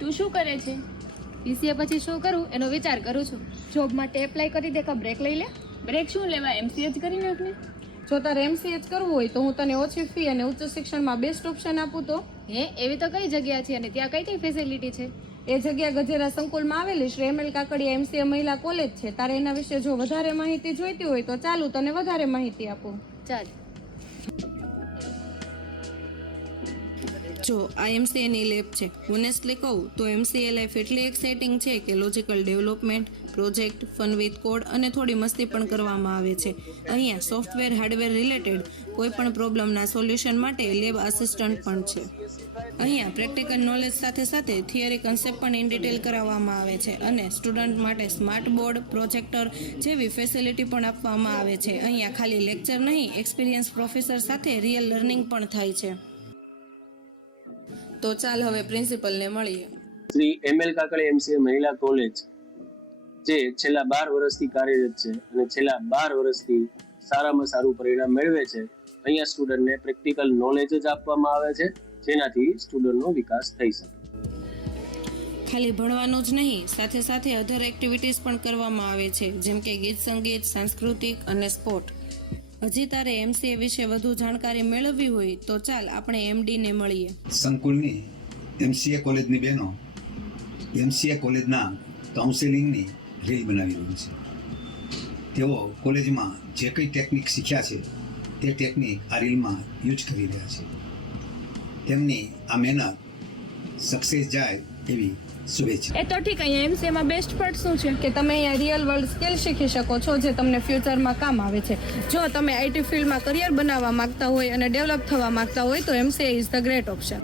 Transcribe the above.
તું શું કરે છે? બીસીએ પછી શું કરું એનો વિચાર કરું છું. જોબ માટે એપ્લાય કરી દે કે બ્રેક લઈ લે? બ્રેક શું લેવા, એમસીએ જ કરી નાખ ને. જો તારે એમસીએ જ કરવું હોય તો હું તને ઓછી ફી અને ઉચ્ચ શિક્ષણમાં બેસ્ટ ઓપ્શન આપું તો. એવી તો કઈ જગ્યા છે અને ત્યાં કઈ કઈ ફેસિલિટી છે? એ જગ્યા ગજેરા સંકુલમાં આવેલી શ્રી એમએલ કાકડિયા એમસીએ મહિલા કોલેજ છે. તારે એના વિશે જો વધારે માહિતી જોઈતી હોય તો ચાલુ તને વધારે માહિતી આપું. ચાલ. જો આ એમસીએની લેબ છે. ઓનેસ્ટલી કહું તો એમસીએ લાઈફ એટલી એક્સાઇટિંગ છે કે logical development, project, fun with code અને થોડી મસ્તી પણ કરવામાં આવે છે. અહીંયા સોફ્ટવેર હાર્ડવેર રિલેટેડ કોઈ પણ પ્રોબ્લેમના સોલ્યુશન માટે લેબ આસિસ્ટન્ટ પણ છે. અહીંયા પ્રેક્ટિકલ નોલેજ સાથે સાથે થિયરી કન્સેપ્ટ પણ ઇન ડિટેલ કરાવવામાં આવે છે અને સ્ટુડન્ટ માટે સ્માર્ટ બોર્ડ, પ્રોજેક્ટર જેવી ફેસિલિટી પણ આપવામાં આવે છે. અહીંયા ખાલી લેક્ચર નહીં, એક્સપિરિયન્સ પ્રોફેસર સાથે રિયલ લર્નિંગ પણ થાય છે. તો ચાલ હવે પ્રિન્સિપલને મળીએ. શ્રી એમએલ કાકડિયા એમસીએ મહિલા કોલેજ જે છેલ્લા 12 વર્ષથી કાર્યરત છે અને છેલ્લા 12 વર્ષથી સારામાં સારું પરિણામ મેળવે છે. અહીંયા સ્ટુડન્ટને પ્રેક્ટિકલ નોલેજ જ આપવામાં આવે છે જેનાથી સ્ટુડન્ટનો વિકાસ થઈ શકે. ખાલી ભણવાનું જ નહીં, સાથે સાથે અધર એક્ટિવિટીઝ પણ કરવામાં આવે છે, જેમ કે ગીત સંગીત, સાંસ્કૃતિક અને સ્પોર્ટ. હજી તારે એમસીએ વિશે વધુ જાણકારી મેળવવી હોય તો ચાલ આપણે એમડીને મળીએ. સંકુલની એમસીએ કોલેજની બહેનો એમસીએ કોલેજના કાઉન્સેલિંગની રીલ બનાવી રહી છે. તેઓ કોલેજમાં જે કંઈ ટેકનિક શીખ્યા છે તે ટેકનિક આ રીલમાં યુઝ કરી રહ્યા છે. તેમની આ મહેનત સક્સેસ જાય એવી શુભેચ્છા. એ તો ઠીક, અહીંયા એમસીએમાં બેસ્ટ પાર્ટ શું છે? કે તમે અહીંયા રિયલ વર્લ્ડ સ્કિલ શીખી શકો છો જે તમને ફ્યુચરમાં કામ આવે છે. જો તમે આઈટી ફિલ્ડમાં કરિયર બનાવવા માંગતા હોય અને ડેવલપ થવા માંગતા હોય તો MCA is the great option.